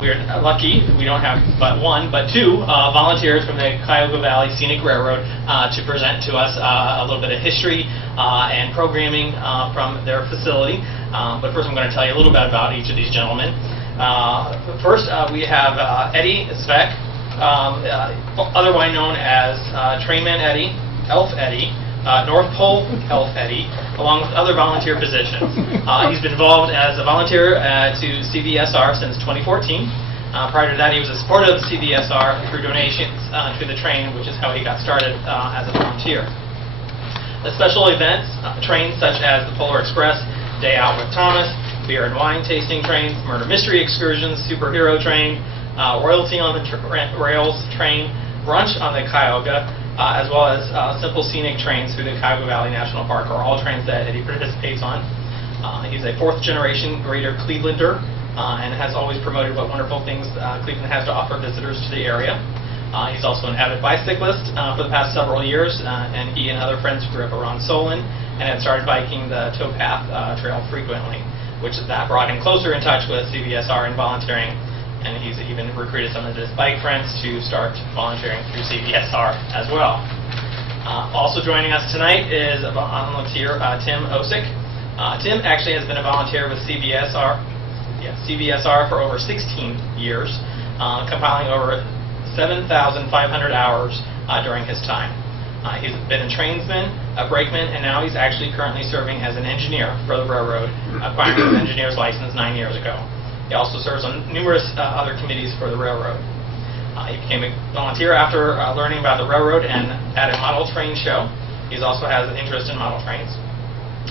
We're lucky we don't have but one, but two volunteers from the Cuyahoga Valley Scenic Railroad to present to us a little bit of history and programming from their facility. But first I'm going to tell you a little bit about each of these gentlemen. First we have Eddie Speck, otherwise known as Trainman Eddie, Elf Eddie, North Pole Elf Eddie, along with other volunteer positions. He's been involved as a volunteer to CBSR since 2014. Prior to that, he was a supporter of CBSR through donations to the train, which is how he got started as a volunteer. The special events, trains such as the Polar Express, Day Out with Thomas, beer and wine tasting trains, murder mystery excursions, superhero train, royalty on the rails train, brunch on the Cuyahoga, as well as simple scenic trains through the Cuyahoga Valley National Park are all trains that Eddie participates on. He's a fourth-generation Greater Clevelander and has always promoted what wonderful things Cleveland has to offer visitors to the area. He's also an avid bicyclist for the past several years, and he and other friends grew up around Solon and had started biking the towpath trail frequently, which that brought him closer in touch with CBSR and volunteering. And he's even recruited some of his bike friends to start volunteering through CBSR as well. Also joining us tonight is a volunteer, Tim Osek. Tim actually has been a volunteer with CBSR for over 16 years, compiling over 7,500 hours during his time. He's been a trainsman, a brakeman, and now he's actually currently serving as an engineer for the railroad, acquiring his engineer's license 9 years ago. He also serves on numerous other committees for the railroad. He became a volunteer after learning about the railroad and at a model train show. He also has an interest in model trains.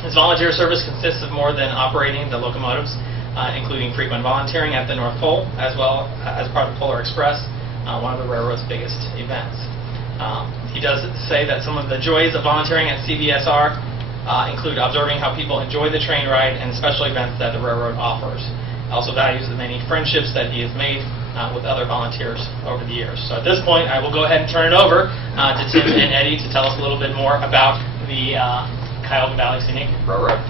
His volunteer service consists of more than operating the locomotives, including frequent volunteering at the North Pole, as well as part of the Polar Express, one of the railroad's biggest events. He does say that some of the joys of volunteering at CBSR include observing how people enjoy the train ride and special events that the railroad offers. Also values the many friendships that he has made with other volunteers over the years. So at this point, I will go ahead and turn it over to Tim and Eddie to tell us a little bit more about the Cuyahoga Valley Scenic Railroad.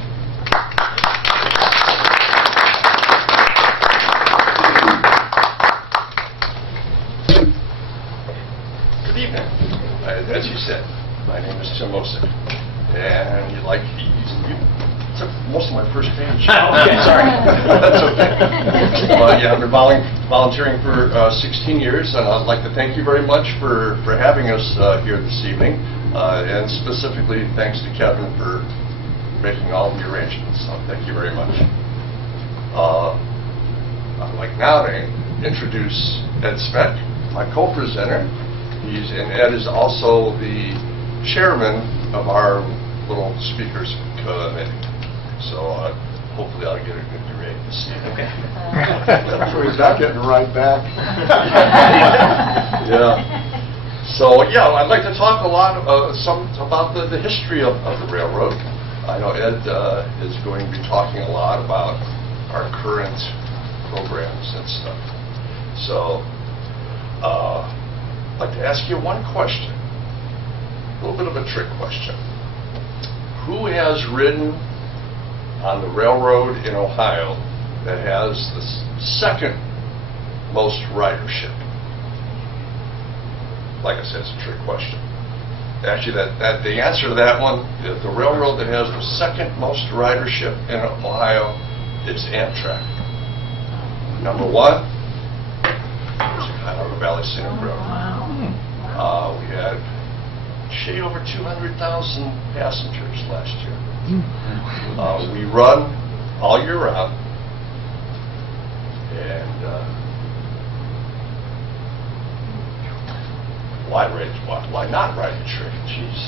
Good evening. As you said, my name is Tim Osek, and you took most of my first page. Oh, okay, sorry. That's okay. Yeah, I've been volunteering for 16 years, and I'd like to thank you very much for having us here this evening, and specifically thanks to Kevin for making all the arrangements. So thank you very much. I'd like now to introduce Ed Speck, my co-presenter. And Ed is also the chairman of our little speakers committee. So hopefully I'll get a good grade this evening. Okay. So he's not getting a ride back. Yeah. So yeah, I'd like to talk a lot about the history of the railroad. I know Ed is going to be talking a lot about our current programs and stuff. So I'd like to ask you one question, a little bit of a trick question. Who has ridden on the railroad in Ohio that has the second most ridership? Like I said, it's a trick question. Actually, the answer to that one, the railroad that has the second most ridership in Ohio is Amtrak. Number one is the Cuyahoga Valley Scenic Railroad. We had shade over 200,000 passengers last year. We run all year round, and why not ride the train? Jeez.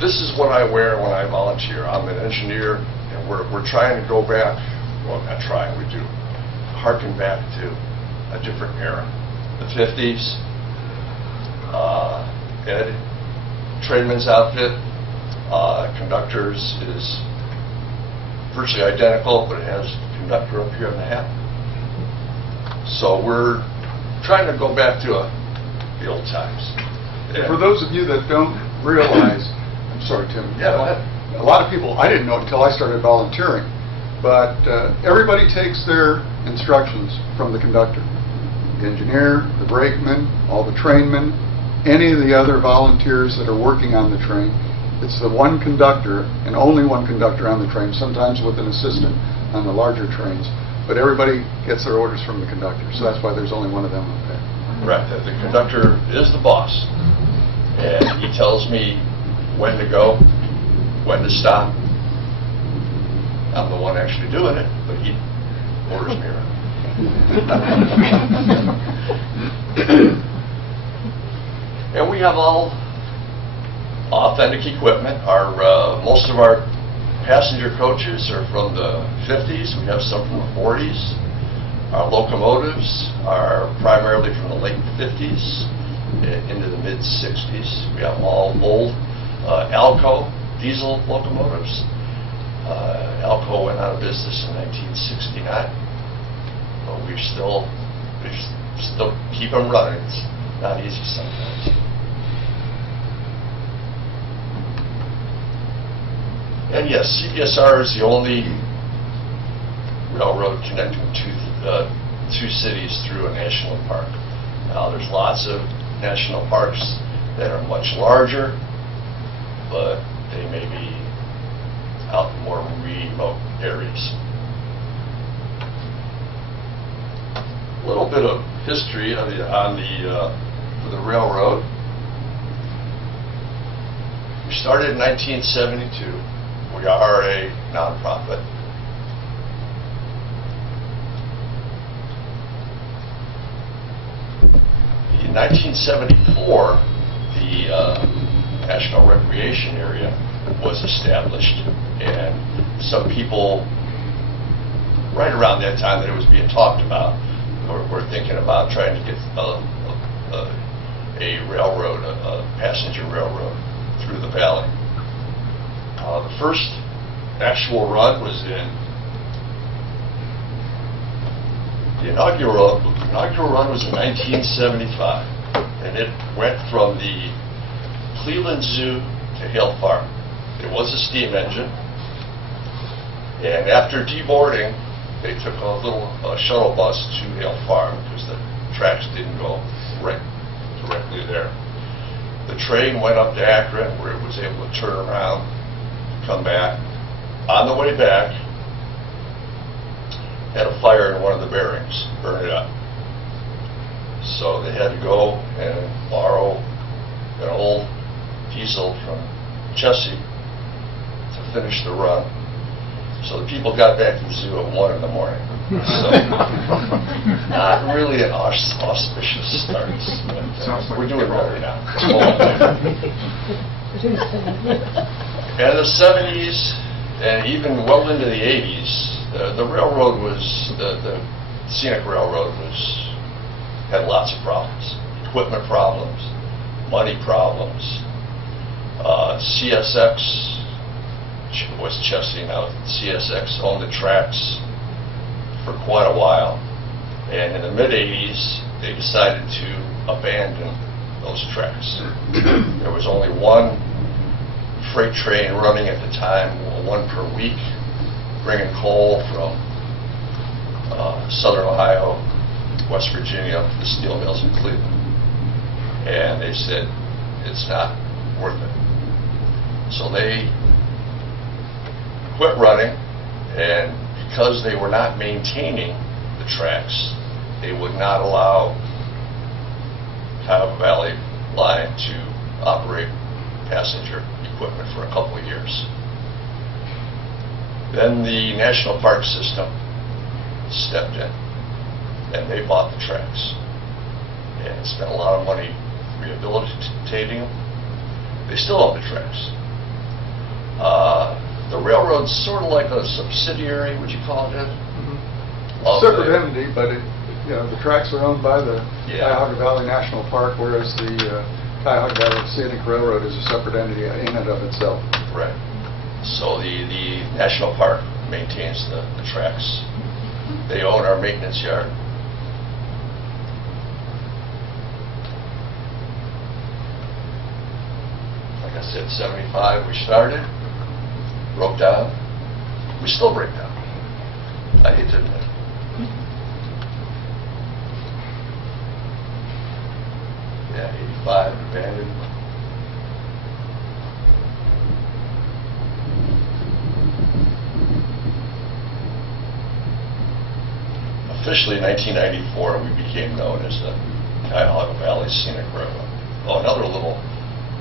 This is what I wear when I volunteer. I'm an engineer, and we're trying to go back, well, not trying, we do, harken back to a different era. The 50s, Ed, trainman's outfit, conductors is virtually identical, but it has conductor up here in the hat. So we're trying to go back to the old times. And for those of you that don't realize, I'm sorry, Tim. Yeah, go ahead. A lot of people, I didn't know until I started volunteering, But everybody takes their instructions from the conductor. The engineer, the brakeman, all the trainmen, any of the other volunteers that are working on the train. It's the one conductor and only one conductor on the train, sometimes with an assistant on the larger trains. But everybody gets their orders from the conductor, so that's why there's only one of them up there. Right. The conductor is the boss, and he tells me when to go, when to stop. I'm the one actually doing it, but he orders me around. And we have all authentic equipment. Most of our passenger coaches are from the 50s. We have some from the 40s. Our locomotives are primarily from the late 50s into the mid 60s. We have all old Alco diesel locomotives. Alco went out of business in 1969, but we still keep them running. It's not easy sometimes. And yes, CBSR is the only railroad connecting two cities through a national park. Now, there's lots of national parks that are much larger, but they may be out in more remote areas. A little bit of history for the railroad. We started in 1972. We are a nonprofit. In 1974, the National Recreation Area was established, and some people, right around that time that it was being talked about, were thinking about trying to get a railroad, a passenger railroad, through the valley. The first actual run was the inaugural run was in 1975, and it went from the Cleveland Zoo to Hale Farm. It was a steam engine, and after deboarding, they took a little shuttle bus to Hale Farm because the tracks didn't go right directly there. The train went up to Akron, where it was able to turn around, come back. On the way back, had a fire in one of the bearings, burn it up. So they had to go and borrow an old diesel from Chessie to finish the run. So the people got back to the zoo at 1 in the morning. So not really an auspicious start, but we're doing better now. In the 70s and even well into the 80s, the railroad was, the scenic railroad had lots of problems. Equipment problems, money problems. CSX was Chessie, now CSX owned the tracks for quite a while. And in the mid-80s, they decided to abandon those tracks. There was only one freight train running at the time, one per week, bringing coal from southern Ohio, West Virginia, to the steel mills in Cleveland. And they said, it's not worth it. So they quit running, and because they were not maintaining the tracks, they would not allow Cuyahoga Valley Line to operate passenger equipment for a couple of years. Then the National Park System stepped in, and they bought the tracks and spent a lot of money rehabilitating them. They still own the tracks. The railroad's sort of like a subsidiary, would you call it? Separate entity, but the tracks are owned by the Cuyahoga Valley National Park, whereas the Cuyahoga Valley Scenic Railroad is a separate entity in and of itself. Right. So the National Park maintains the tracks. They own our maintenance yard. Like I said, 75 we started, broke down. We still break down. I hate to admit it. Yeah, 85, abandoned. Officially, in 1994, we became known as the Cuyahoga Valley Scenic Railroad. Oh, another little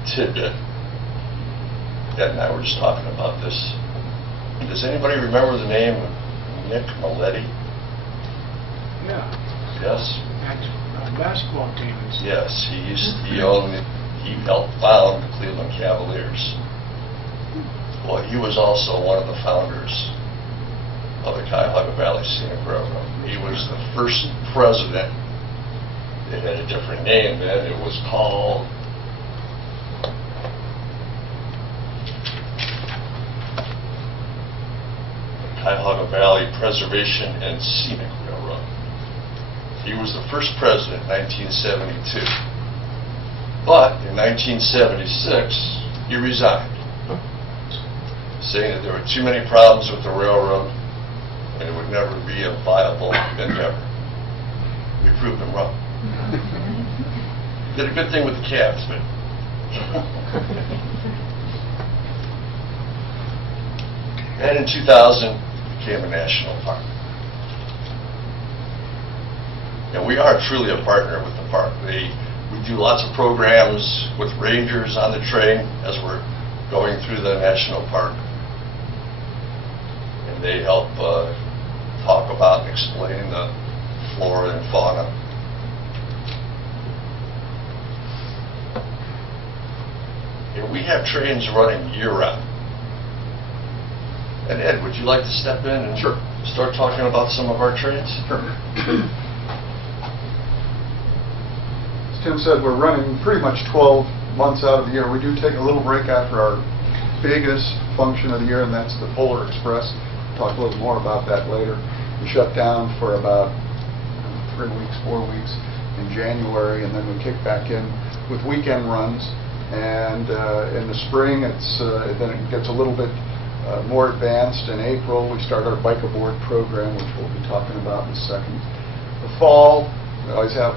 tidbit. Ed and I were just talking about this. Does anybody remember the name of Nick Maletti? Yeah. Yes? Basketball teams. Yes, he helped found the Cleveland Cavaliers. Well, he was also one of the founders of the Cuyahoga Valley Scenic Railroad. He was the first president. It had a different name then. It was called Cuyahoga Valley Preservation and Scenic Railroad. He was the first president in 1972. But in 1976, he resigned, saying that there were too many problems with the railroad and it would never be a viable endeavor. We proved him wrong. Did a good thing with the Cavs, but and in 2000, became a national park. And we are truly a partner with the park. We do lots of programs with rangers on the train as we're going through the national park. And they help talk about and explain the flora and fauna. And we have trains running year-round. And Ed, would you like to step in and start talking about some of our trains? Sure. As Tim said, we're running pretty much 12 months out of the year. We do take a little break after our biggest function of the year, and that's the Polar Express. We'll talk a little more about that later. We shut down for about 3 weeks, 4 weeks in January, and then we kick back in with weekend runs. And in the spring, then it gets a little bit more advanced. In April, we start our Bike Aboard program, which we'll be talking about in a second. The fall, we always have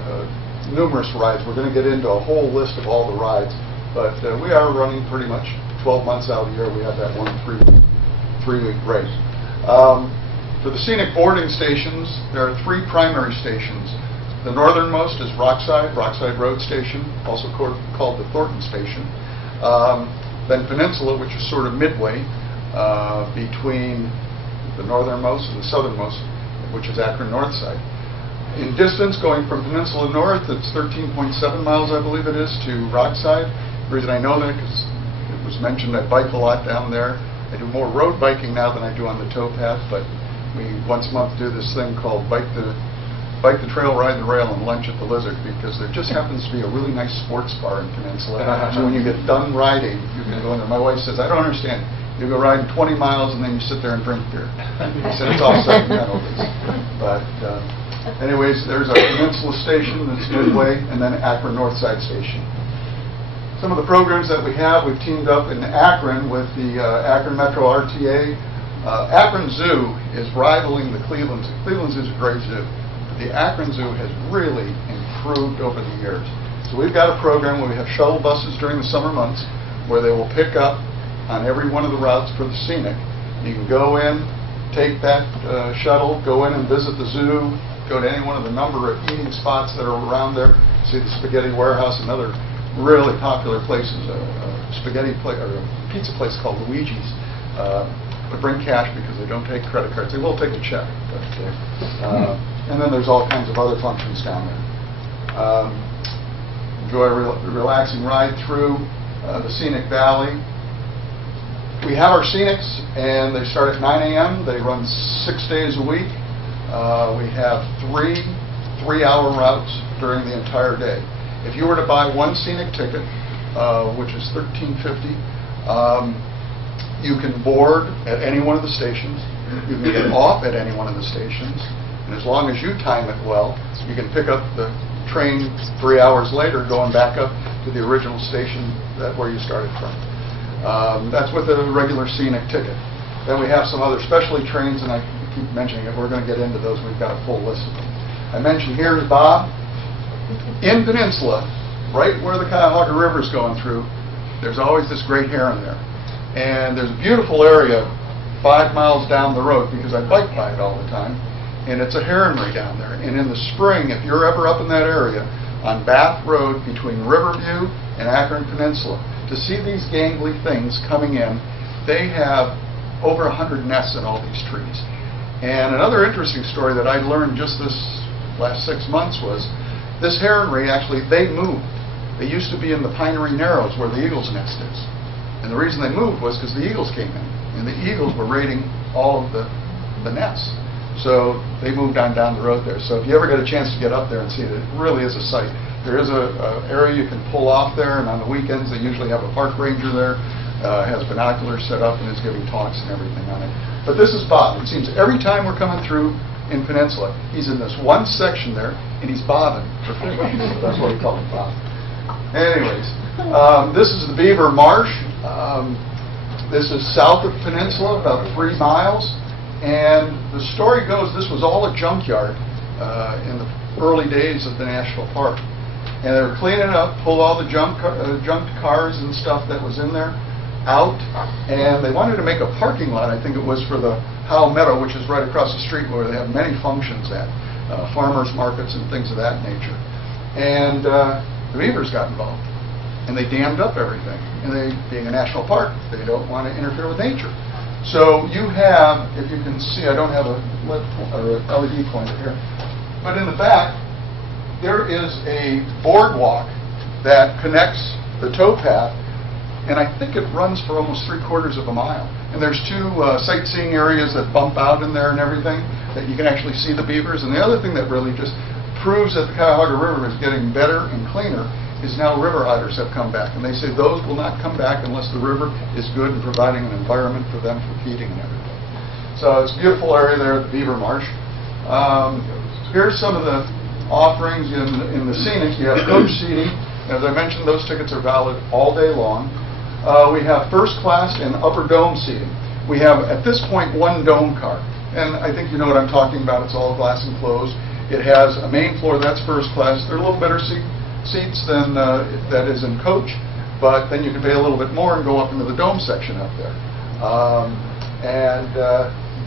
numerous rides. We're going to get into a whole list of all the rides, but we are running pretty much 12 months out of the year. We have that 1 3-week break. For the scenic boarding stations, there are 3 primary stations. The northernmost is Rockside Road Station, also called the Thornton Station. Then Peninsula, which is sort of midway between the northernmost and the southernmost, which is Akron Northside. In distance, going from Peninsula North, it's 13.7 miles, I believe it is, to Rockside. The reason I know that is it was mentioned I bike a lot down there. I do more road biking now than I do on the towpath, but we once a month do this thing called Bike the Trail, Ride the Rail, and Lunch at the Lizard, because there just happens to be a really nice sports bar in Peninsula. So when you get done riding, you can go in there. My wife says, I don't understand. You go riding 20 miles and then you sit there and drink beer. I said, it's all sentimental. But anyways, there's our Peninsula Station that's midway, and then Akron Northside Station. Some of the programs that we have, we've teamed up in Akron with the Akron Metro RTA. Akron Zoo is rivaling the Cleveland Zoo. Cleveland Zoo is a great zoo. The Akron Zoo has really improved over the years. So we've got a program where we have shuttle buses during the summer months where they will pick up on every one of the routes for the scenic. You can go in, take that shuttle, go in and visit the zoo, go to any one of the number of eating spots that are around there, see the Spaghetti Warehouse and other really popular places, a pizza place called Luigi's. But bring cash because they don't take credit cards. They will take a check. But, and then there's all kinds of other functions down there. Enjoy a relaxing ride through the scenic valley. We have our scenics, and they start at 9 a.m. They run 6 days a week. We have 3 3-hour routes during the entire day. If you were to buy one scenic ticket, which is $13.50, you can board at any one of the stations. You can get off at any one of the stations. And as long as you time it well, you can pick up the train 3 hours later going back up to the original station where you started from. That's with a regular scenic ticket. Then we have some other specialty trains, and I keep mentioning it. We're going to get into those. We've got a full list of them. I mentioned here's Bob. In Peninsula, right where the Cuyahoga River is going through, there's always this great heron there. And there's a beautiful area 5 miles down the road, because I bike by it all the time, and it's a heronry down there. And in the spring, if you're ever up in that area, on Bath Road between Riverview and Akron Peninsula, to see these gangly things coming in, they have over 100 nests in all these trees. And another interesting story that I learned just this last 6 months was, this heronry, actually, they moved. They used to be in the Pinery Narrows where the eagle's nest is. And the reason they moved was because the eagles came in. And the eagles were raiding all of the nests. So they moved on down the road there. So if you ever get a chance to get up there and see it, it really is a sight. There is a area you can pull off there, and on the weekends they usually have a park ranger there, has binoculars set up and is giving talks and everything on it. But this is Bob. It seems every time we're coming through in Peninsula, he's in this one section there, and he's bobbing for free. That's what we call him, Bob. Anyways, this is the Beaver Marsh. This is south of Peninsula, about 3 miles. And the story goes, this was all a junkyard in the early days of the national park. And they were cleaning it up, pulled all the junked cars and stuff that was in there out. And they wanted to make a parking lot, I think it was for the Howe Meadow, which is right across the street where they have many functions at, farmers markets and things of that nature. And the beavers got involved. And they dammed up everything. And they, being a national park, they don't want to interfere with nature. So you have, if you can see, I don't have a LED pointer here, but in the back, there is a boardwalk that connects the towpath, and I think it runs for almost 3/4 of a mile. And there's 2 sightseeing areas that bump out in there and everything, that you can actually see the beavers. And the other thing that really just proves that the Cuyahoga River is getting better and cleaner is now river otters have come back. And they say those will not come back unless the river is good and providing an environment for them for feeding and everything. So it's a beautiful area there at the Beaver Marsh. Here's some of the offerings in the scenic. You have coach seating. As I mentioned, those tickets are valid all day long. We have first class and upper dome seating. We have, at this point, 1 dome car. And I think you know what I'm talking about. It's all glass enclosed. It has a main floor, that's first class. They're a little better seats than that is in coach, but then you can pay a little bit more and go up into the dome section up there.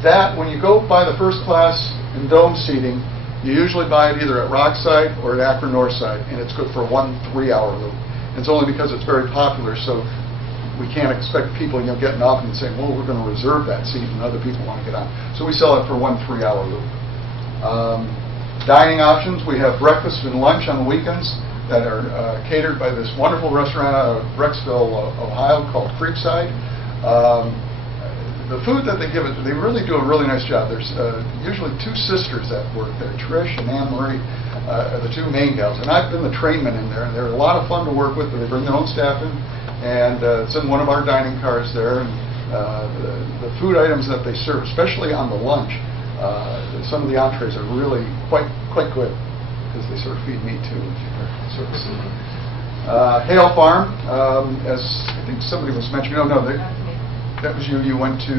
That, when you go buy the first class and dome seating, you usually buy it either at Rockside or at Akron Northside, and it's good for 1 3-hour loop. And it's only because it's very popular, so we can't expect people getting off and saying, well, we're going to reserve that seat and other people want to get on. So we sell it for 1 3-hour loop. Dining options, we have breakfast and lunch on the weekends that are catered by this wonderful restaurant out of Rexville, Ohio, called Creekside. The food that they give it, they really do a really nice job. There's usually 2 sisters that work there, Trish and Anne Marie, are the 2 main gals. And I've been the trainman in there, and they're a lot of fun to work with. They bring their own staff in, and it's in one of our dining cars there. And the food items that they serve, especially on the lunch, some of the entrees are really quite good, because they sort of feed me too. Sort of Hale Farm, as I think somebody was mentioning. Oh no, that was you. You went to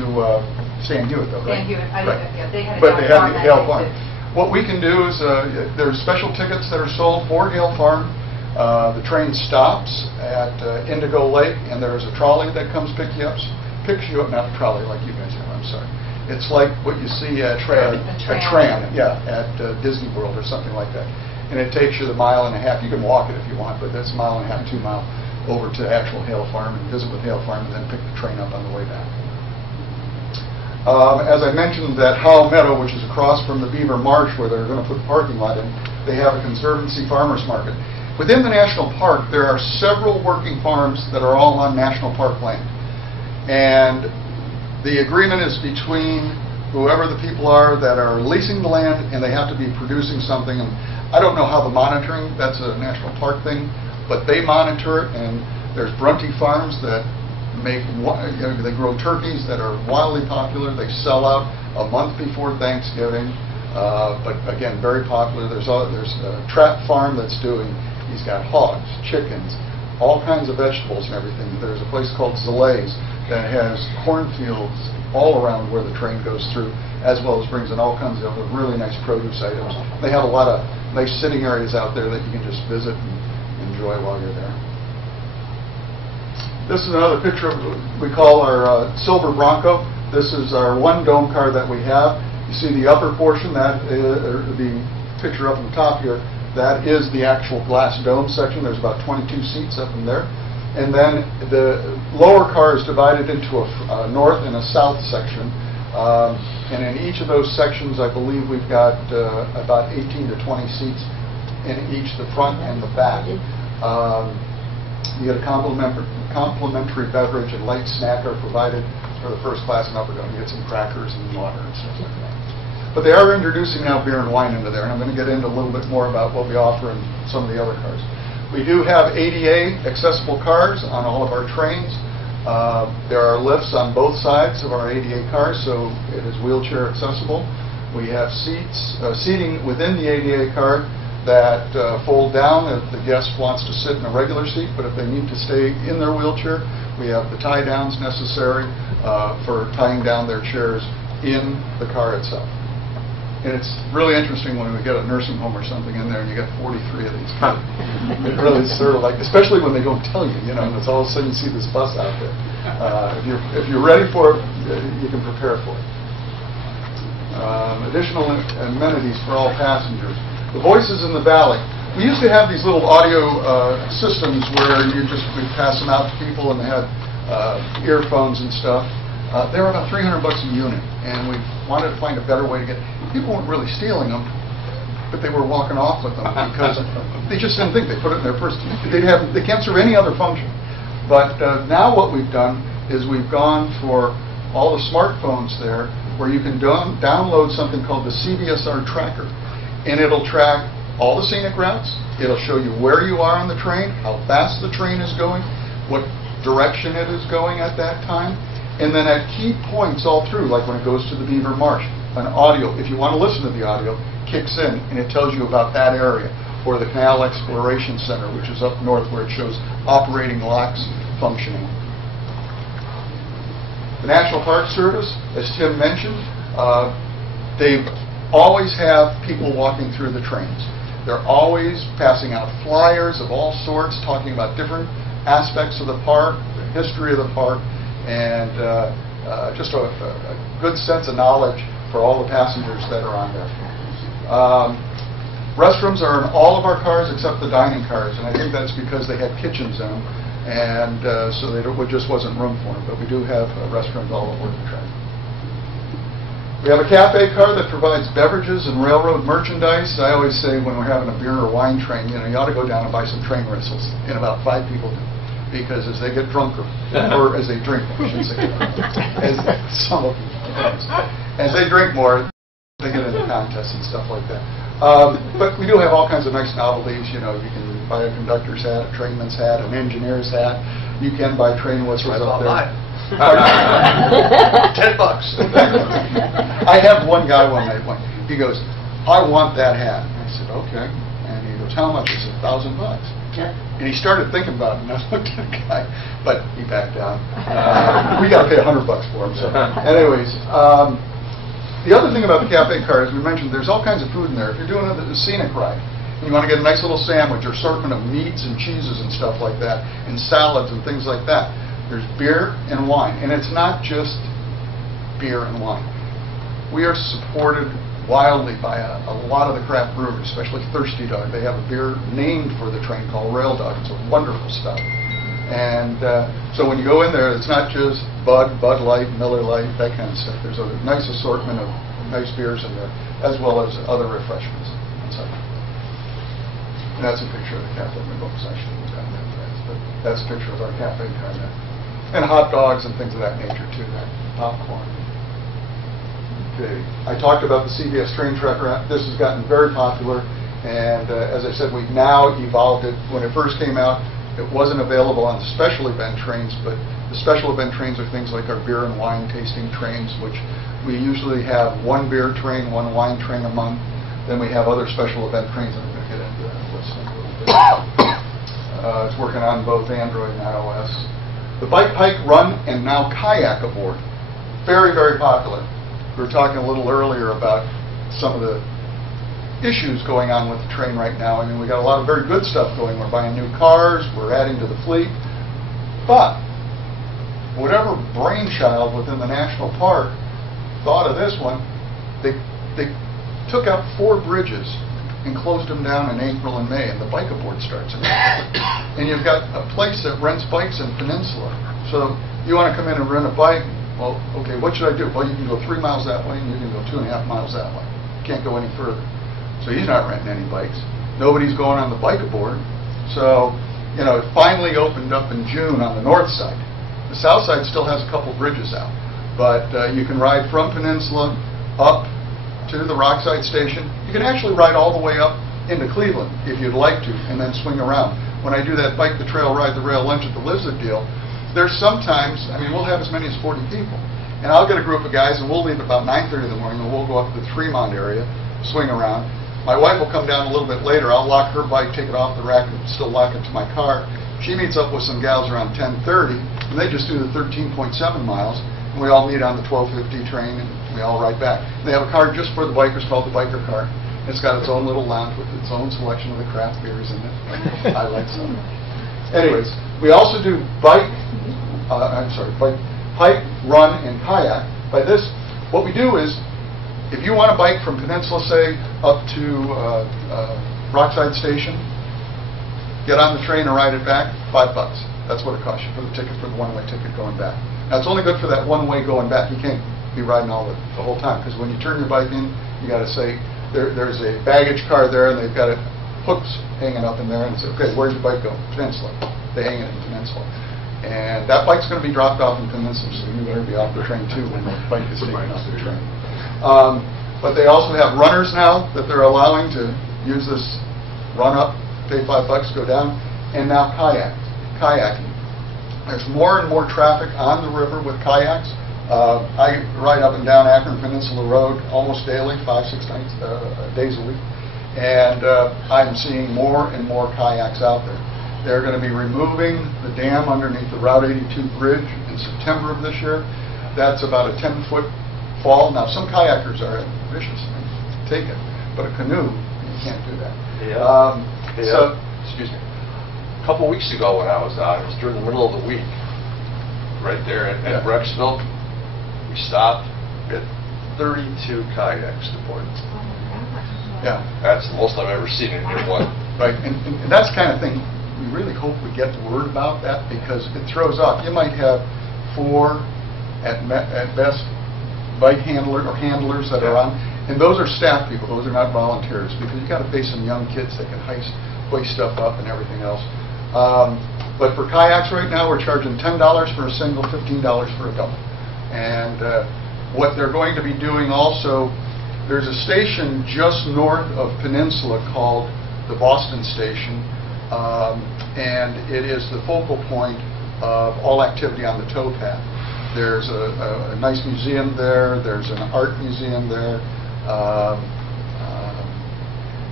Stan Hewitt, though, right? Stan Hewitt. Right. Yeah, they had a but they had the Hale farm. Farm. What we can do is there's special tickets that are sold for Hale Farm. The train stops at Indigo Lake, and there is a trolley that comes picks you up. Not a trolley like you guys have. I'm sorry. It's like what you see at a tram, yeah, at Disney World or something like that. And it takes you the 1.5 miles. You can walk it if you want, but that's 1.5 miles, 2 miles over to actual Hale Farm and visit with Hale Farm, and then pick the train up on the way back. As I mentioned, that Howe Meadow, which is across from the Beaver Marsh where they're going to put the parking lot in, they have a Conservancy Farmers Market. Within the national park, there are several working farms that are all on national park land. And the agreement is between whoever the people are that are leasing the land, and they have to be producing something. And I don't know how the monitoring, that's a national park thing, but they monitor it. And there's Brunty Farms that they grow turkeys that are wildly popular. They sell out a month before Thanksgiving, but again, very popular. There's a Trap Farm that's doing, he's got hogs, chickens, all kinds of vegetables and everything. There's a place called Zale's that has cornfields all around where the train goes through, as well as brings in all kinds of really nice produce items. They have a lot of nice sitting areas out there that you can just visit and enjoy while you're there. This is another picture of what we call our Silver Bronco. This is our one dome car that we have. You see the upper portion, that the picture up on the top here, that is the actual glass dome section. There's about 22 seats up in there. And then the lower car is divided into a north and a south section. And in each of those sections, I believe we've got about 18 to 20 seats in each, the front and the back. You get a complimentary beverage and light snack are provided for the first class and upper dome. You get some crackers and water and stuff like that. But they are introducing now beer and wine into there, and I'm going to get into a little bit more about what we offer in some of the other cars. We do have ADA accessible cars on all of our trains. There are lifts on both sides of our ADA cars, so it is wheelchair accessible. We have seating within the ADA car that fold down if the guest wants to sit in a regular seat, but if they need to stay in their wheelchair, we have the tie downs necessary for tying down their chairs in the car itself. And it's really interesting when we get a nursing home or something in there and you got 43 of these kids. It really is sort of like, especially when they don't tell you, and it's all of a sudden you see this bus out there. If you're ready for it, you can prepare for it. Additional amenities for all passengers. The Voices in the Valley. We used to have these little audio systems where we'd pass them out to people and they had earphones and stuff. They were about $300 a unit, and we wanted to find a better way to get. People weren't really stealing them, but they were walking off with them because they just didn't think. They put it in their purse. They can't serve any other function. But now what we've done is we've gone for all the smartphones there, where you can download something called the Cbs Tracker, and it'll track all the scenic routes. It'll show you where you are on the train, how fast the train is going, what direction it is going at that time. And then at key points all through, like when it goes to the Beaver Marsh, an audio, if you want to listen to the audio, kicks in and it tells you about that area. Or the Canal Exploration Center, which is up north, where it shows operating locks functioning. The National Park Service, as Tim mentioned, they always have people walking through the trains. They're always passing out flyers of all sorts, talking about different aspects of the park, the history of the park, and just a good sense of knowledge for all the passengers that are on there. Restrooms are in all of our cars except the dining cars, and I think that's because they had kitchens in them, and so there just wasn't room for them. But we do have restrooms all over the train. We have a cafe car that provides beverages and railroad merchandise. I always say when we're having a beer or wine train, you ought to go down and buy some train whistles, and about 5 people do. Because as they get drunker, or as they drink more, I shouldn't say as some of them, as they drink more, they get into contests and stuff like that. But we do have all kinds of nice novelties. You can buy a conductor's hat, a trainman's hat, an engineer's hat. You can buy train whistles up there. $10. I had one guy one night. He goes, "I want that hat." I said, "Okay." And he goes, "How much?" I said, $1,000. And he started thinking about it, and I looked at the guy, but he backed down. We got to pay $100 for him. So, anyways, the other thing about the cafe car, as we mentioned, there's all kinds of food in there. If you're doing a scenic ride, and you want to get a nice little sandwich or assortment of meats and cheeses and stuff like that, and salads and things like that, there's beer and wine. And it's not just beer and wine. We are supported wildly by a lot of the craft brewers, especially Thirsty Dog. They have a beer named for the train called Rail Dog. It's a wonderful stuff. And so when you go in there, it's not just Bud Light, Miller Light, that kind of stuff. There's a nice assortment of nice beers in there, as well as other refreshments. And that's a picture of the cafe. But that's a picture of our cafe car there. And hot dogs and things of that nature too, that popcorn. Okay. I talked about the Cbs Train Tracker app. This has gotten very popular, and as I said, we've now evolved it. When it first came out, it wasn't available on the special event trains, but the special event trains are things like our beer and wine tasting trains, which we usually have one beer train, one wine train a month. Then we have other special event trains, and I'm going to get into that in a little bit. It's working on both Android and iOS. The bike, hike, run, and now kayak aboard. Very, very popular. We were talking a little earlier about some of the issues going on with the train right now. I mean, we got a lot of very good stuff going. We're buying new cars, we're adding to the fleet. But whatever brainchild within the national park thought of this one, they took out 4 bridges and closed them down in April and May, and the bike aboard starts in April. And you've got a place that rents bikes in Peninsula. So you want to come in and rent a bike, well, okay, what should I do? Well, you can go 3 miles that way, and you can go 2.5 miles that way. You can't go any further. So he's not renting any bikes. Nobody's going on the bike aboard. So, you know, it finally opened up in June on the north side. The south side still has a couple bridges out. But you can ride from Peninsula up to the Rockside Station. You can actually ride all the way up into Cleveland if you'd like to, and then swing around. When I do that Bike the Trail, Ride the Rail lunch at the Lizard deal, there's sometimes, I mean, we'll have as many as 40 people. And I'll get a group of guys, and we'll leave about 9:30 in the morning, and we'll go up to the Fremont area, swing around. My wife will come down a little bit later. I'll lock her bike, take it off the rack, and still lock it to my car. She meets up with some gals around 10:30, and they just do the 13.7 miles, and we all meet on the 12:50 train, and we all ride back. They have a car just for the bikers called the biker car. It's got its own little lounge with its own selection of the craft beers in it. I like some. Anyways, we also do bike, hike, run, and kayak. By this, what we do is, if you want to bike from Peninsula, say, up to Rockside Station, get on the train and ride it back, $5. That's what it costs you for the ticket, for the one-way ticket going back. Now, it's only good for that one-way going back. You can't be riding all the whole time, because when you turn your bike in, you got to say, there's a baggage car there, and they've got hooks hanging up in there, and say, okay, where's your bike go? Peninsula. They hang it in Peninsula. And that bike's going to be dropped off in Peninsula, so you better be off the train, too, when the bike is taken off the train. But they also have runners now that they're allowing to use this run up, pay $5, go down, and now kayaking. There's more and more traffic on the river with kayaks. I ride up and down Akron Peninsula Road almost daily, 5-6 days a week, and I'm seeing more and more kayaks out there. They're going to be removing the dam underneath the Route 82 bridge in September of this year. That's about a 10-foot fall. Now, some kayakers are vicious and take it, but a canoe, you can't do that. So, excuse me. A couple weeks ago when I was out, it was during the middle of the week, right there at Brecksville, we stopped at 32 kayaks to board. Yeah. That's the most I've ever seen in one. Right, and that's the kind of thing we really hope we get the word about that, because it throws off. You might have 4 at best bike handlers that are on, and those are staff people, those are not volunteers, because you got to pay some young kids that can hoist stuff up and everything else. But for kayaks right now, we're charging $10 for a single, $15 for a double. And what they're going to be doing also, there's a station just north of Peninsula called the Boston Station, and it is the focal point of all activity on the towpath. There's a nice museum there. There's an art museum there.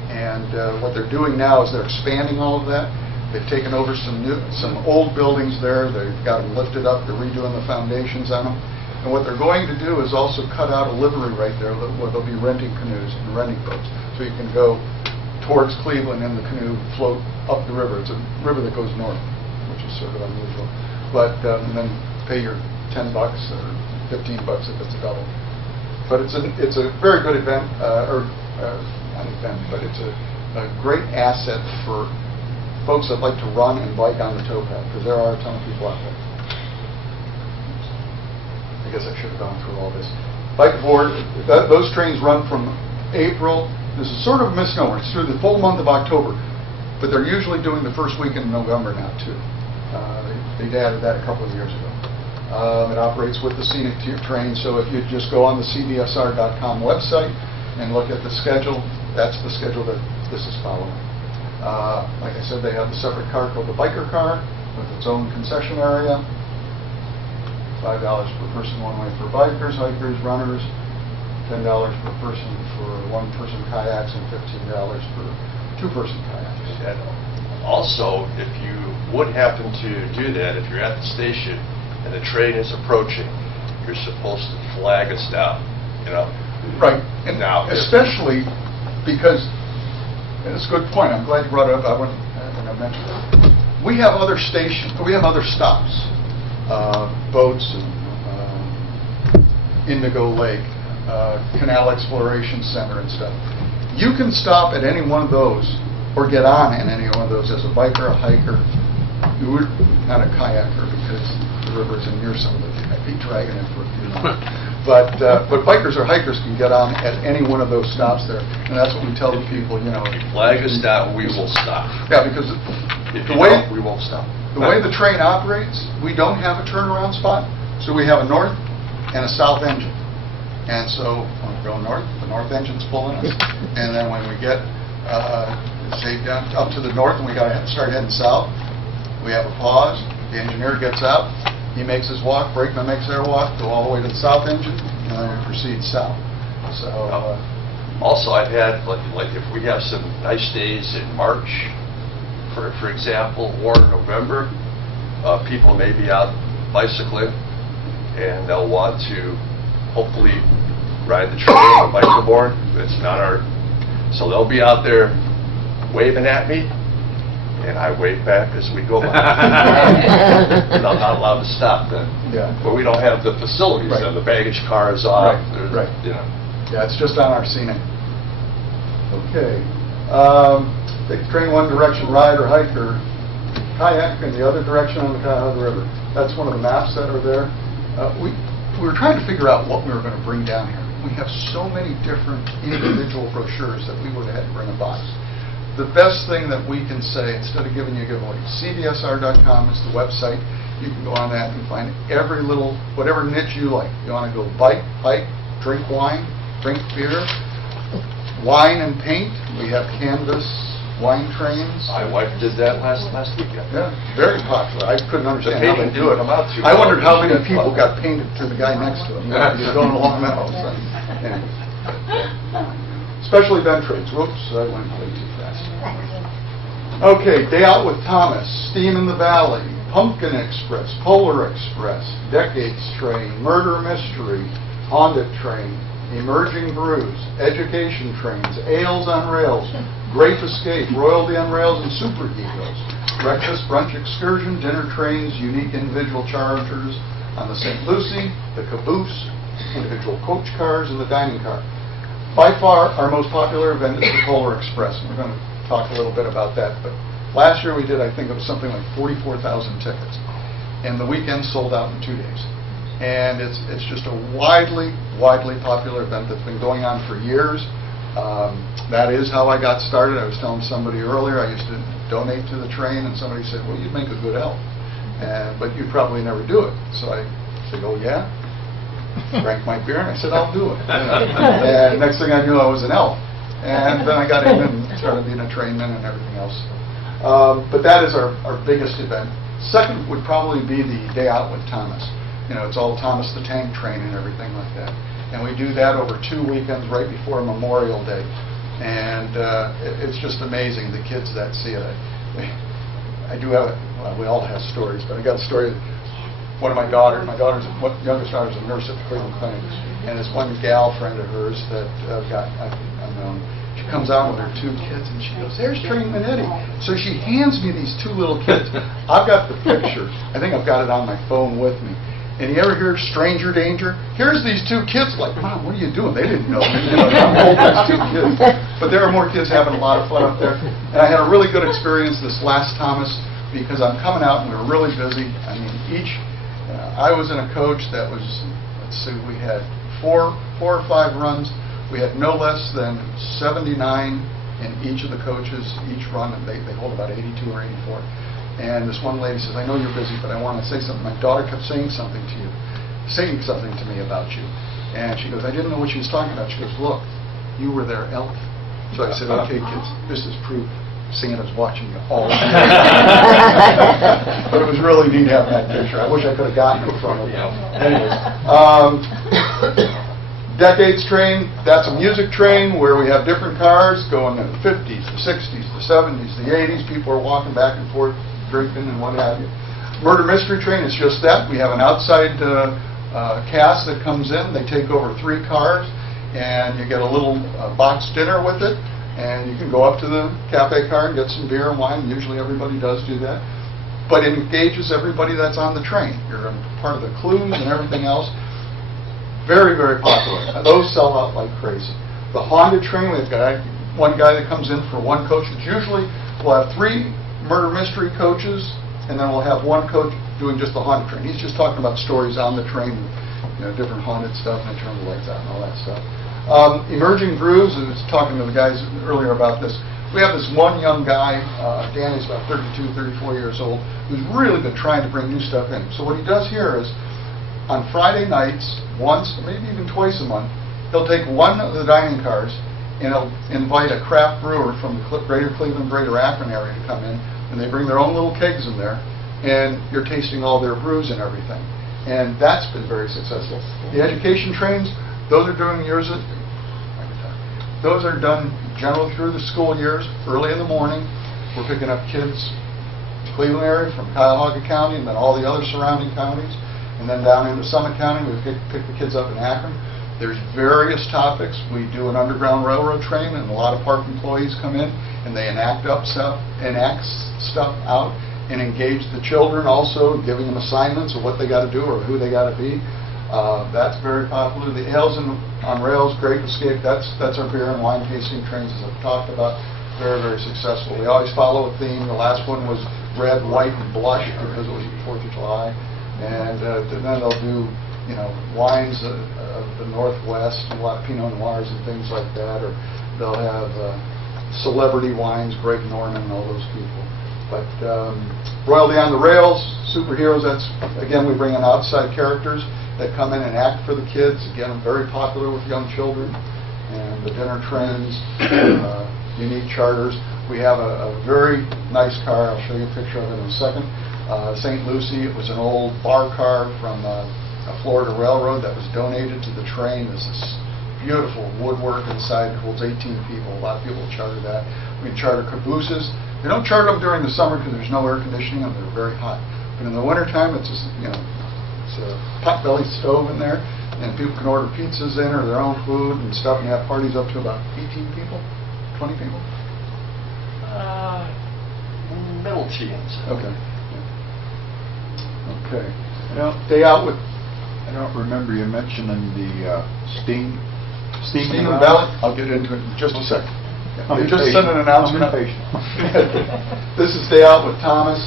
And what they're doing now is they're expanding all of that. They've taken over some old buildings there. They've got them lifted up. They're redoing the foundations on them. And what they're going to do is also cut out a livery right there where they'll be renting canoes and renting boats. So you can go towards Cleveland and the canoe float up the river. It's a river that goes north, which is sort of unusual. But and then pay your $10 or $15 if it's a double. But it's a very good event, not event, but it's a great asset for folks that like to run and bike on the towpath, because there are a ton of people out there. I guess I should have gone through all this. Bike board, those trains run from April. This is sort of a misnomer. It's through the full month of October, but they're usually doing the first weekend in November now, too. They added that a couple of years ago. It operates with the scenic train, so if you just go on the cbsr.com website and look at the schedule, that's the schedule that this is following. Like I said, they have a separate car called the biker car with its own concession area. $5 per person one way for bikers, hikers, runners, $10 per person for one-person kayaks, and $15 for two-person kayaks. Also, if you would happen to do that, if you're at the station and the train is approaching, you're supposed to flag a stop, you know. Right, and Now, especially because, and it's a good point, I'm glad you brought it up, when I mentioned it. We have other stations, we have other stops, boats and Indigo Lake, Canal Exploration Center and stuff. You can stop at any one of those or get on in any one of those as a biker, a hiker. We're not a kayaker because the river isn't near some of the, I'd be dragging it for a few months. But bikers or hikers can get on at any one of those stops there, and that's what we tell the people. You know, Flag a stop, we will stop. yeah, because If the you way don't, we won't stop. the way the train operates, we don't have a turnaround spot, so we have a north and a south engine. And so when we go north, the north engine's pulling us, and then when we get say down up to the north and we got to start heading south, we have a pause. The engineer gets out. He makes his walk, brakeman makes their walk, go all the way to the south engine, and then we proceed south. So, Also, I've had, like if we have some nice days in March, for example, or November, people may be out bicycling, and they'll want to hopefully ride the train or bike aboard. It's not our, so they'll be out there waving at me, and I wave back as we go by. And I'm not allowed to stop then. yeah. But we don't have the facilities, Right. and the baggage car is off. Right, There's, right. You know. Yeah, it's just on our scenic. Okay. Take the train one direction, ride or hike or kayak in the other direction on the Cuyahoga River. That's one of the maps that are there. We were trying to figure out what we were going to bring down here. We have so many different individual brochures that we would have had to bring a box. The best thing that we can say, instead of giving you a giveaway, cbsr.com is the website. You can go on that and find every little, whatever niche you like. You want to go bike, hike, drink wine, drink beer, wine and paint. We have canvas wine trains. My wife did that last weekend. Yeah, very popular. I couldn't understand The how they painting do it. didn't come out too I well. wondered how many She people got got painted to the guy next to him. You know, he's going along that whole thing. Anyway. Special event trains. Whoops, I went way too fast. Okay, Day Out with Thomas, Steam in the Valley, Pumpkin Express, Polar Express, Decades Train, Murder Mystery, Haunted Train, Emerging Brews, Education Trains, Ales on Rails, Great Escape, Royalty on Rails, and Super Egos. Breakfast, brunch excursion, dinner trains, unique individual charters on the St. Lucie, the Caboose, individual coach cars, and the dining car. By far, our most popular event is the Polar Express. We're going to talk a little bit about that. But last year we did, I think it was something like 44,000 tickets. And the weekend sold out in 2 days. And it's just a widely popular event that's been going on for years. That is how I got started. I was telling somebody earlier, I used to donate to the train, and somebody said, well, you'd make a good elf. But you'd probably never do it. So I said, oh, yeah? Drank my beer, and I said, I'll do it. And next thing I knew, I was an elf. And then I got in and started being a trainman and everything else. But that is our biggest event. Second would probably be the Day Out with Thomas. You know, it's all Thomas the Tank Train and everything like that. And we do that over 2 weekends right before Memorial Day. And it's just amazing, the kids that see it. I do have, well, we all have stories, but I got a story. One of my daughters, youngest daughter's a nurse at the Cleveland Clinic, and this one gal friend of hers that I've known, she comes out with her 2 kids, and she goes, there's Trainman Eddie. So she hands me these 2 little kids. I've got the picture. I think I've got it on my phone with me. And you ever hear stranger danger? Here's these 2 kids like, Mom, what are you doing? They didn't know. You know, I'm old, there's 2 kids. But there are more kids having a lot of fun up there. And I had a really good experience this last Thomas because I'm coming out and we're really busy. I mean, I was in a coach that was, let's see, we had 4 or 5 runs. We had no less than 79 in each of the coaches, each run, and they hold about 82 or 84. And this one lady says, I know you're busy, but I want to say something. My daughter kept saying something to me about you. And she goes, I didn't know what she was talking about. She goes, look, you were their elf. So I said, okay, kids, this is proof. Santa's watching you all the time. But it was really neat having that picture. I wish I could have gotten it from her. Anyways, Decades train, that's a music train where we have different cars going in the 50s, the 60s, the 70s, the 80s. People are walking back and forth, drinking and what have you. Murder mystery train is just that. We have an outside cast that comes in. They take over 3 cars, and you get a little box dinner with it. And you can go up to the cafe car and get some beer and wine. Usually everybody does do that. But it engages everybody that's on the train. You're part of the clues and everything else. Very, very popular. Those sell out like crazy. The Honda train, we've got one guy that comes in for one coach. It's usually, we'll have 3 murder mystery coaches, and then we'll have one coach doing just the Honda train. He's just talking about stories on the train, different haunted stuff, and they turn the lights out and all that stuff. Emerging grooves, I was talking to the guys earlier about this. We have this one young guy, Danny's about 32, 34 years old, who's really been trying to bring new stuff in. So what he does here is, on Friday nights, once, maybe even twice a month, he'll take one of the dining cars and he'll invite a craft brewer from the greater Cleveland, greater Akron area to come in, and they bring their own little kegs in there, and you're tasting all their brews and everything. And that's been very successful. The education trains, those are done generally through the school years, early in the morning. We're picking up kids in the Cleveland area from Cuyahoga County and then all the other surrounding counties. And then down into Summit County, we pick the kids up in Akron. There's various topics. We do an underground railroad train, and a lot of park employees come in, and they enact stuff out, and engage the children also, giving them assignments of what they got to do or who they got to be. That's very popular. The Ales on Rails, Great Escape, that's our beer and wine tasting trains, as I've talked about. Very, very successful. We always follow a theme. The last one was red, white, and blush because it was the 4th of July. And then they'll do, wines of the Northwest, a lot of Pinot Noirs and things like that. Or they'll have celebrity wines, Greg Norman and all those people. But Royalty on the Rails, superheroes, that's, again, we bring in outside characters that come in and act for the kids. Again, very popular with young children. And the dinner trains, unique charters. We have a very nice car. I'll show you a picture of it in a second. St. Lucie, it was an old bar car from a Florida railroad that was donated to the train. There's this beautiful woodwork inside. It holds 18 people. A lot of people charter that. We charter cabooses. We don't charter them during the summer because there's no air conditioning and they're very hot. But in the wintertime, it's just, it's a pot-belly stove in there, and people can order pizzas in or their own food and stuff, and have parties up to about 18 people, 20 people. Middle teens. Okay. Okay. Day out with. I don't remember you mentioning the steam and ballot. I'll get into it in just a second. They just sent an announcement. This is Day Out with Thomas.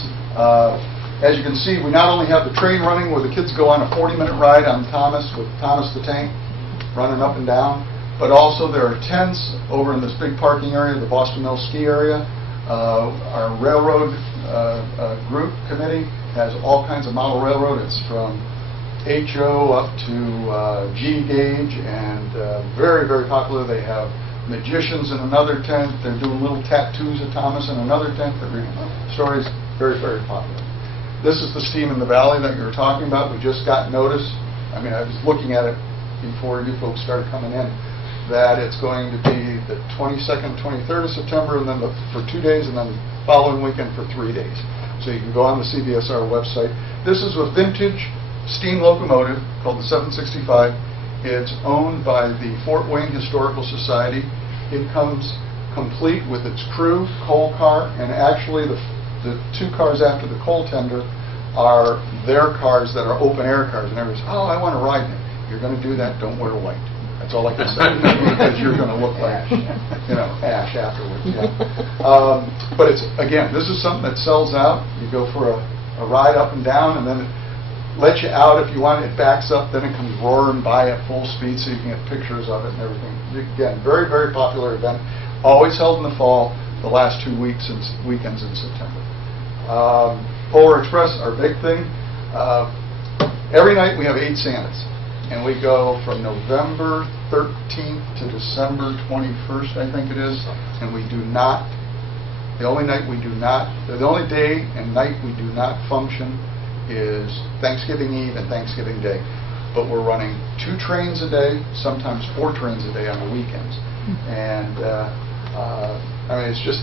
As you can see, we not only have the train running where the kids go on a 40-minute ride on Thomas with Thomas the Tank running up and down, but also there are tents over in this big parking area, the Boston Mill Ski area. Our railroad group committee has all kinds of model railroad. It's from HO up to G gauge, and very, very popular. They have magicians in another tent. They're doing little tattoos of Thomas in another tent. They're reading stories. Very, very popular. This is the Steam in the Valley that you were talking about. We just got notice. I mean, I was looking at it before you folks started coming in, that it's going to be the 22nd, 23rd of September, and then for 2 days, and then the following weekend for 3 days. So you can go on the CBSR website. This is a vintage steam locomotive called the 765. It's owned by the Fort Wayne Historical Society. It comes complete with its crew, coal car, and actually the 2 cars after the coal tender are their cars that are open-air cars. And everybody's, oh, I want to ride it. You're going to do that, don't wear white. That's all I can say, because you're going to look like, ash afterwards. Yeah. But it's, again, this is something that sells out. You go for a ride up and down, and then it lets you out if you want. It backs up, then it comes roaring by at full speed, so you can get pictures of it and everything. Again, very, very popular event. Always held in the fall, the last 2 weeks and weekends in September. Polar Express, our big thing. Every night we have 8 Santas. And we go from November 13th to December 21st, I think it is. And we do not, the only day and night we do not function is Thanksgiving Eve and Thanksgiving Day. but we're running 2 trains a day, sometimes 4 trains a day on the weekends. And I mean, it's just,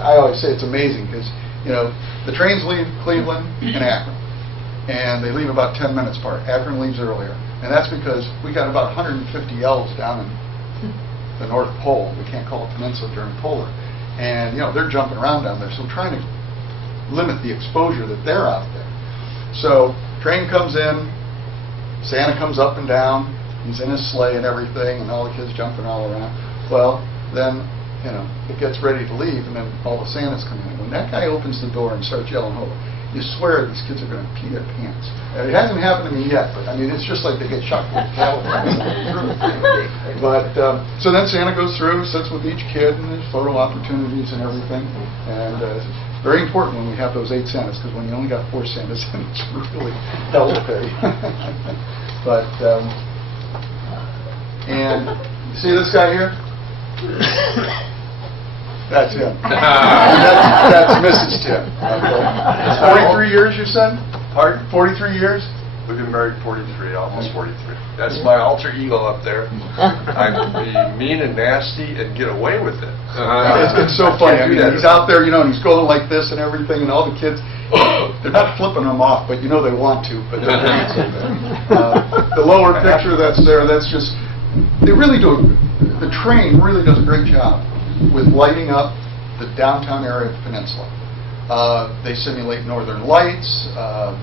I always say it's amazing because, you know, the trains leave Cleveland and Akron, and they leave about 10 minutes apart. Akron leaves earlier, and that's because we got about 150 elves down in the North Pole. We can't call it peninsula during polar. And, you know, they're jumping around down there, so we're trying to limit the exposure that they're out there. So, train comes in, Santa comes up and down, he's in his sleigh and everything, and all the kids jumping all around. Well, then, you know, it gets ready to leave, and then all the Santas come in. When that guy opens the door and starts yelling, "Ho!" you swear these kids are going to pee their pants. It hasn't happened to me yet, but I mean, it's just like they get shocked with the cattle. But so then Santa goes through, sits with each kid, and there's photo opportunities and everything. And it's very important when we have those 8 Santas, because when you only got 4 Santas, it's really hell to pay. But and you see this guy here? That's him. That's Mrs. Tim. Okay. 43 years, you said? Pardon? 43 years? We've been married 43, almost 43. That's my alter ego up there. I'm be mean and nasty and get away with it. It's so funny. I mean, he's out there, you know, and he's going like this and everything, and all the kids, they're not flipping him off, but you know they want to, but they're not so bad. The lower picture that's there, that's just, they really do, the train really does a great job with lighting up the downtown area of the peninsula. They simulate northern lights.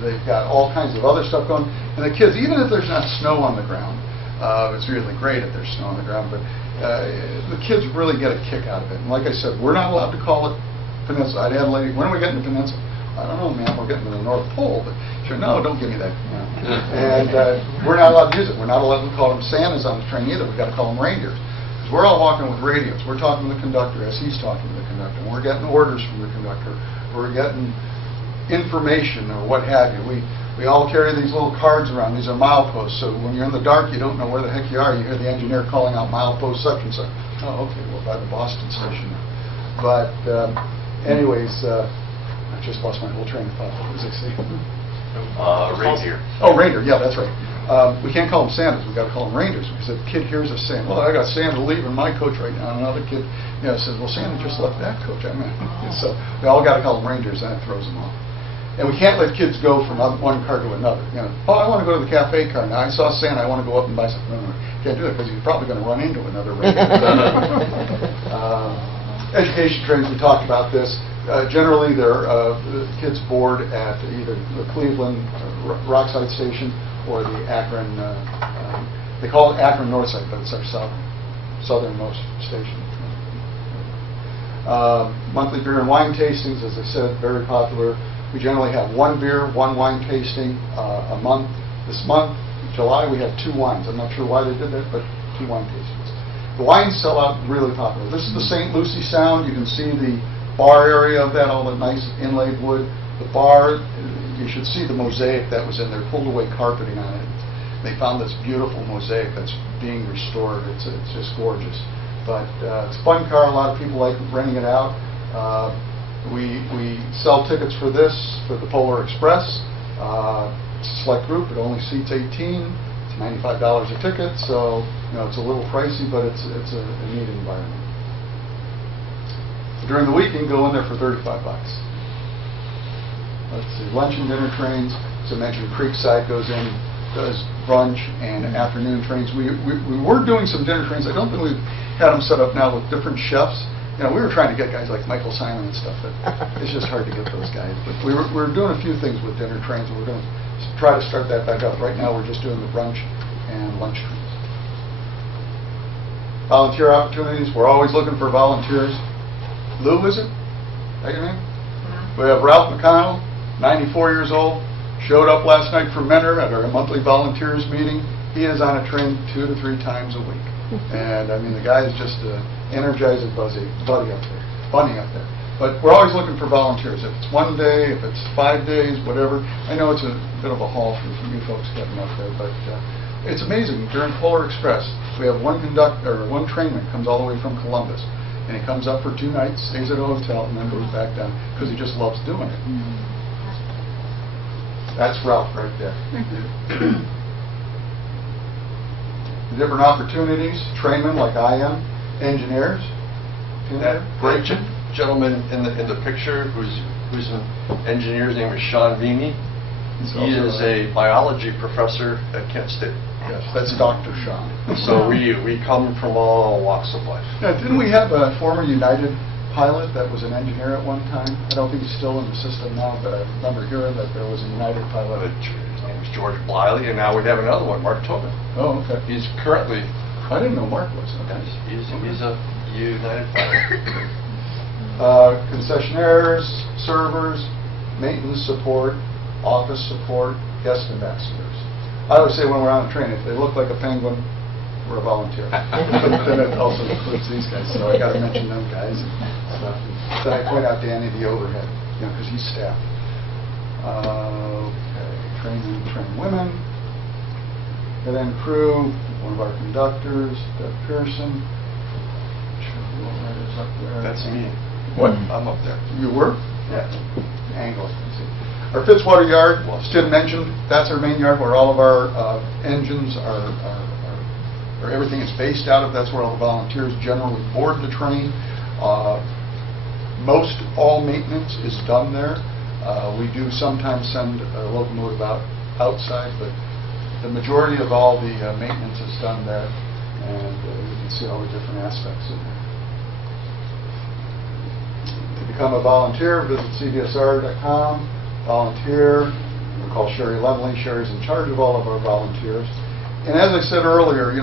They've got all kinds of other stuff going. And the kids, even if there's not snow on the ground, it's really great if there's snow on the ground, but the kids really get a kick out of it. And like I said, we're not allowed to call it peninsula. I'd had a lady, when are we getting to peninsula? I don't know, ma'am, we're getting to the North Pole. But she said, no, don't give me that. You know. And we're not allowed to use it. We're not allowed to call them Santas on the train either. We've got to call them reindeers. We're all walking with radios. We're talking to the conductor as he's talking to the conductor. We're getting orders from the conductor. We're getting information or what have you. We all carry these little cards around. These are mileposts. So when you're in the dark, you don't know where the heck you are. You hear the engineer calling out milepost such and such. Oh, okay, well, by the Boston station. But anyways, I just lost my whole train of thought. What was I saying? Reindeer. Oh, reindeer. Yeah, that's right. We can't call them Santas. We've got to call them reindeers, because if a kid hears us saying, "Well, I got Santa leaving my coach right now," and another kid, you know, says, "Well, Santa just left that coach." I mean, so we all got to call them reindeers, and it throws them off. And we can't let kids go from one car to another. You know, "Oh, I want to go to the cafe car now. I saw Santa. I want to go up and buy something." No, can't do that because he's probably going to run into another reindeer. Education trains. We talked about this. Generally, they're kids board at either the Cleveland Rockside Station or the Akron, they call it Akron Northside, but it's our southernmost station. Monthly beer and wine tastings, as I said, very popular. We generally have 1 beer, 1 wine tasting a month. This month, July, we had 2 wines. I'm not sure why they did that, but 2 wine tastings. The wines sell out really popular. This is the St. Lucie Sound. You can see the bar area of that, all the nice inlaid wood. The bar, you should see the mosaic that was in there, pulled away carpeting on it. They found this beautiful mosaic that's being restored. It's just gorgeous. But it's a fun car. A lot of people like renting it out. We sell tickets for this, for the Polar Express. It's a select group. It only seats 18. It's $95 a ticket, so you know it's a little pricey, but it's a neat environment. During the week, you can go in there for $35. Let's see, lunch and dinner trains. As I mentioned, Creekside goes in, does brunch and afternoon trains. We were doing some dinner trains. I don't think we've had them set up now with different chefs. You know, we were trying to get guys like Michael Simon and stuff, but it's just hard to get those guys. But we're doing a few things with dinner trains, and we're going to try to start that back up. Right now, we're just doing the brunch and lunch trains. Volunteer opportunities. We're always looking for volunteers. Lou, is it? Is that your name? We have Ralph McConnell, 94 years old, showed up last night for Mentor at our monthly volunteers meeting. He is on a train 2 to 3 times a week. And I mean, the guy is just energizing bunny up there. But we're always looking for volunteers. If it's 1 day, if it's 5 days, whatever. I know it's a bit of a haul for you folks getting up there, but it's amazing. During Polar Express, we have one trainman comes all the way from Columbus. And he comes up for 2 nights, stays at a hotel, and then goes back down because he just loves doing it. That's Ralph right there. different opportunities, trainmen like I am, engineers. That great gentleman in the picture who's an engineer, his name is Sean Vini. He is a biology professor at Kent State. Yes, that's Dr. Sean. So we come from all walks of life. Now, didn't we have a former United pilot that was an engineer at one time? I don't think he's still in the system now, but I remember hearing that there was a United pilot. His name is George Bliley, and now we have another one, Mark Tobin. Oh, okay. He's currently... I didn't know Mark was. Okay. He's a United pilot. Concessionaires, servers, maintenance support, office support, guest ambassadors. I always say when we're on a train, if they look like a penguin, we're a volunteer. But then it also includes these guys, so I got to mention them guys and stuff. Then I point out Danny, the overhead, because he's staff. Okay, train women. And then crew, one of our conductors, Deb Pearson. Is up there. That's me. What? I'm up there. You were? Yeah. Angle. Our Fitzwater yard, as Tim mentioned, that's our main yard where all of our engines or everything is based out of. That's where all the volunteers generally board the train. Most all maintenance is done there. We do sometimes send a locomotive outside, but the majority of all the maintenance is done there, and you can see all the different aspects of it. To become a volunteer, visit cbsr.com. Volunteer. We call Sherry Leveling. Sherry's in charge of all of our volunteers. And as I said earlier, we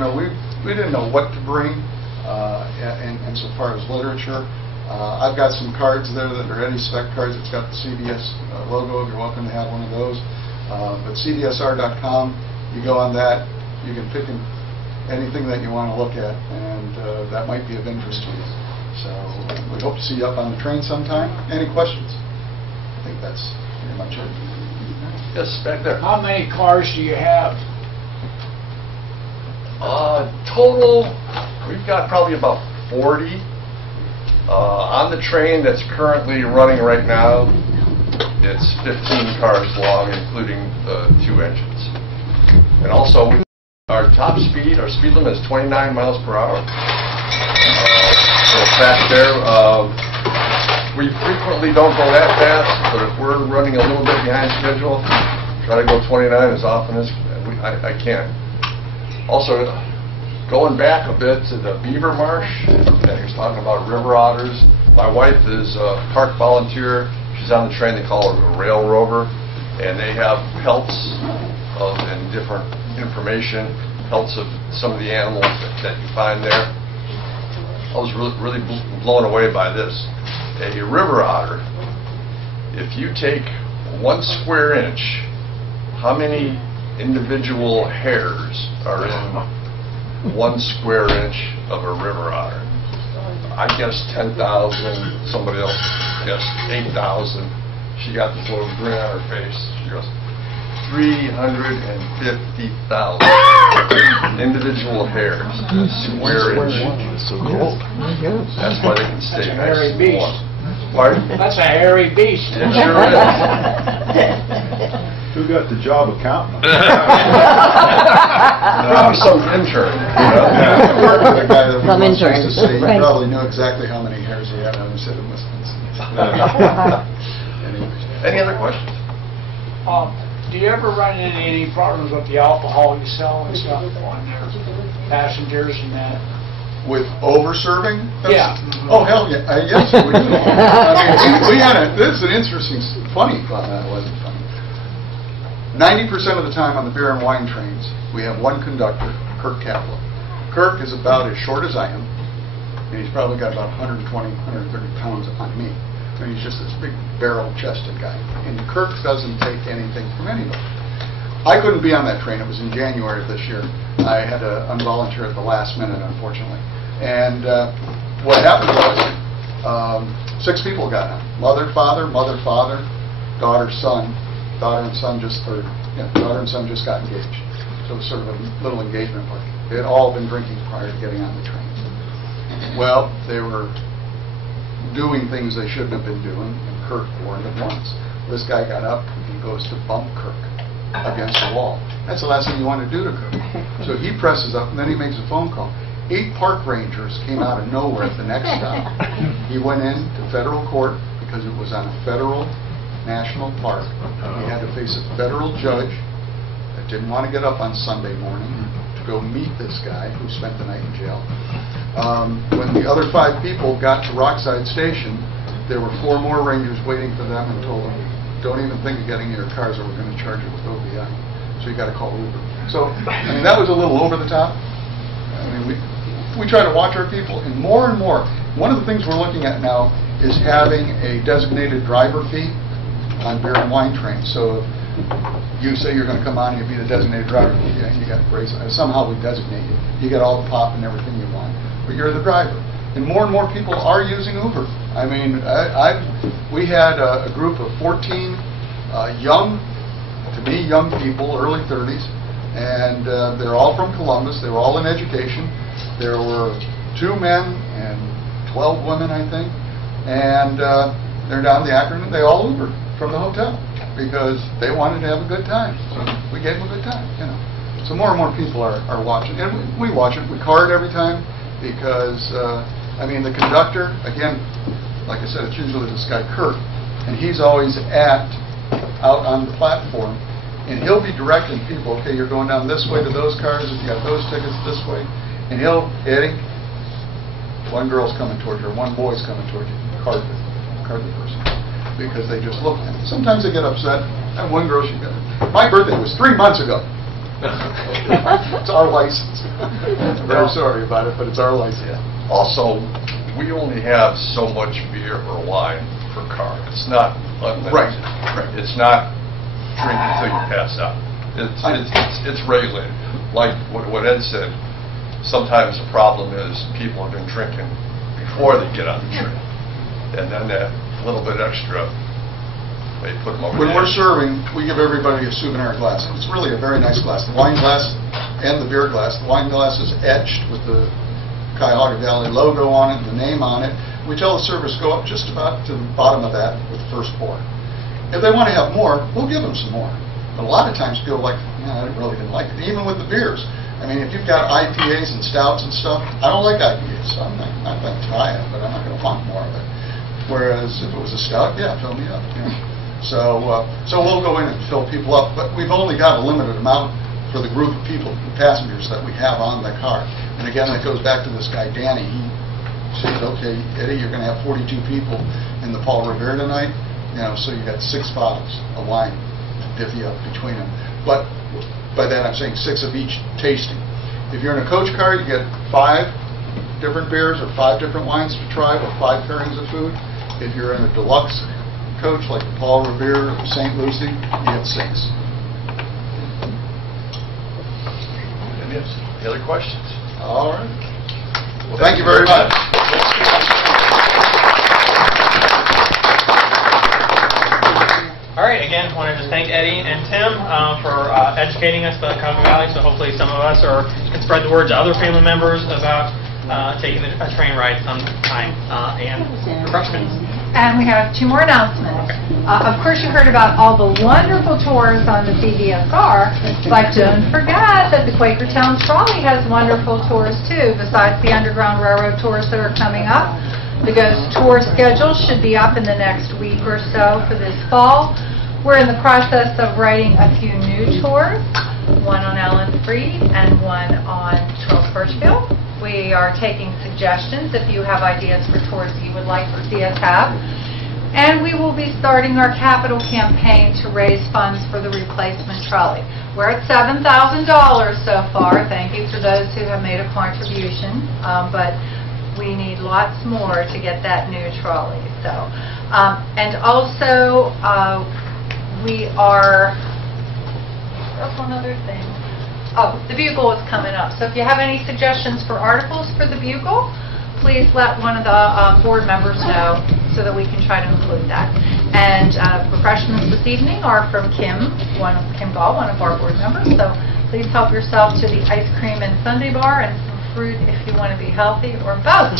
didn't know what to bring in so far as literature. I've got some cards there that are any spec cards. It's got the CBS logo. You're welcome to have one of those. But cbsr.com, you go on that, you can pick anything that you want to look at, and that might be of interest to you. So we hope to see you up on the train sometime. Any questions? I think that's pretty much it. Yes, back there. How many cars do you have? Total, we've got probably about 40. On the train that's currently running right now, it's 15 cars long, including the 2 engines. And also, our top speed, our speed limit is 29 miles per hour. So back there, we frequently don't go that fast, but if we're running a little bit behind schedule, try to go 29 as often as I can. Also, going back a bit to the Beaver Marsh, and he was talking about river otters. My wife is a park volunteer. She's on the train. They call her a rail rover, and they have pelts and different information, pelts of some of the animals that you find there. I was really blown away by this. A river otter, if you take 1 square inch, how many individual hairs are in 1 square inch of a river otter? I guess 10,000. Somebody else guessed 8,000. She got this little grin on her face. She goes, 350,000 individual hairs in a square inch. So cold. That's why they can stay That's a nice hairy and beast. warm. Pardon? That's a hairy beast. It sure is. Who got the job of counting them? Probably some intern. I worked with a guy that Some once intern. used to say he Right. probably knew exactly how many hairs he had on his head. Any other questions? Do you ever run into any problems with the alcohol you sell and stuff on your passengers and that? With over-serving? Yeah. Oh, hell yeah. Yes, we do. I mean, we had this is an interesting, funny, it wasn't funny. 90% of the time on the beer and wine trains, we have one conductor, Kirk Kaplan. Kirk is about as short as I am, and he's probably got about 120, 130 pounds on me. I mean, he's just this big barrel-chested guy. And Kirk doesn't take anything from anybody. I couldn't be on that train. It was in January of this year. I had to unvolunteer at the last minute, unfortunately. And what happened was 6 people got on. Mother, father, daughter, son. Daughter and son just got engaged. So it was sort of a little engagement party. They had all been drinking prior to getting on the train. Well, they were doing things they shouldn't have been doing, and Kirk warned them once. This guy got up and he goes to bump Kirk. against the wall. That's the last thing you want to do to Cook. So he presses up, and then he makes a phone call. 8 park rangers came out of nowhere at the next stop. He went into federal court because it was on a federal national park. He had to face a federal judge that didn't want to get up on Sunday morning to go meet this guy who spent the night in jail. When the other 5 people got to Rockside Station, there were 4 more rangers waiting for them and told them, don't even think of getting in your cars or we're going to charge you with OBI. So you got to call Uber. So, I mean, that was a little over the top. I mean, we try to watch our people, and more, one of the things we're looking at now is having a designated driver fee on beer and wine trains. So if you say you're going to come on and you'll be the designated driver, you got to brace it. Somehow we designate you. You get all the pop and everything you want, but you're the driver. And more people are using Uber. I mean, we had a group of 14 young people, early 30s, and they're all from Columbus. They were all in education. There were 2 men and 12 women, I think, and they're down the Akron, and they all Ubered from the hotel because they wanted to have a good time. So we gave them a good time, you know. So more and more people are watching, and we watch it. We card every time because, I mean, the conductor, again, like I said, it's usually this guy Kurt, and he's always out on the platform, and he'll be directing people, okay, you're going down this way to those cars, if you got those tickets this way, and Eddie, 1 girl's coming toward you, or 1 boy's coming toward you, card the person, because they just look at it. Sometimes they get upset, and 1 girl, my birthday was 3 months ago. It's our license. I'm very sorry about it, but it's our license. Yeah. Also, we only have so much beer or wine per car. It's not unlimited. Right. It's not drink until you pass out. It's regulated. Like what Ed said, sometimes the problem is people have been drinking before they get on the train. And then that little bit extra, they put them over. When we're serving, we give everybody a souvenir glass. It's really a very nice glass. The wine glass and the beer glass. The wine glass is etched with the Cuyahoga Valley logo on it, the name on it. We tell the servers go up just about to the bottom of that with the first pour. If they want to have more, we'll give them some more. But a lot of times people are like, I really didn't like it. Even with the beers. I mean, if you've got IPAs and stouts and stuff, I don't like IPAs, so I'm not going to try it, but I'm not going to want more of it. Whereas if it was a stout, yeah, fill me up. You know? So we'll go in and fill people up, but we've only got a limited amount for the group of people, passengers that we have on the car. And again, that goes back to this guy, Danny. He said, okay, Eddie, you're going to have 42 people in the Paul Revere tonight, you know, so you got 6 bottles of wine to divvy up between them. But by that I'm saying 6 of each tasting. If you're in a coach car, you get 5 different beers or 5 different wines to try with 5 pairings of food. If you're in a deluxe coach like the Paul Revere or St. Lucie, you get 6. Any other questions? All right. Well, thank you very much. All right, again, wanted to thank Eddie and Tim for educating us about Cuyahoga Valley, so hopefully some of us can spread the word to other family members about taking a train ride sometime and refreshments. And we have 2 more announcements. Of course, you heard about all the wonderful tours on the CBSR, but don't forget that the Quakertown Trolley has wonderful tours too, besides the Underground Railroad tours that are coming up. The Ghost tour schedule should be up in the next week or so for this fall. We're in the process of writing a few new tours, one on Ellen Freed and one on Charles Birchfield. We are taking suggestions if you have ideas for tours you would like to see us have. And we will be starting our capital campaign to raise funds for the replacement trolley. We're at $7,000 so far. Thank you for those who have made a contribution. But we need lots more to get that new trolley. So, and also we are, that's one other thing. Oh, the Bugle is coming up. So if you have any suggestions for articles for the Bugle, please let one of the board members know so that we can try to include that. And refreshments this evening are from Kim Gall, one of our board members. So please help yourself to the ice cream and sundae bar and some fruit if you want to be healthy, or both.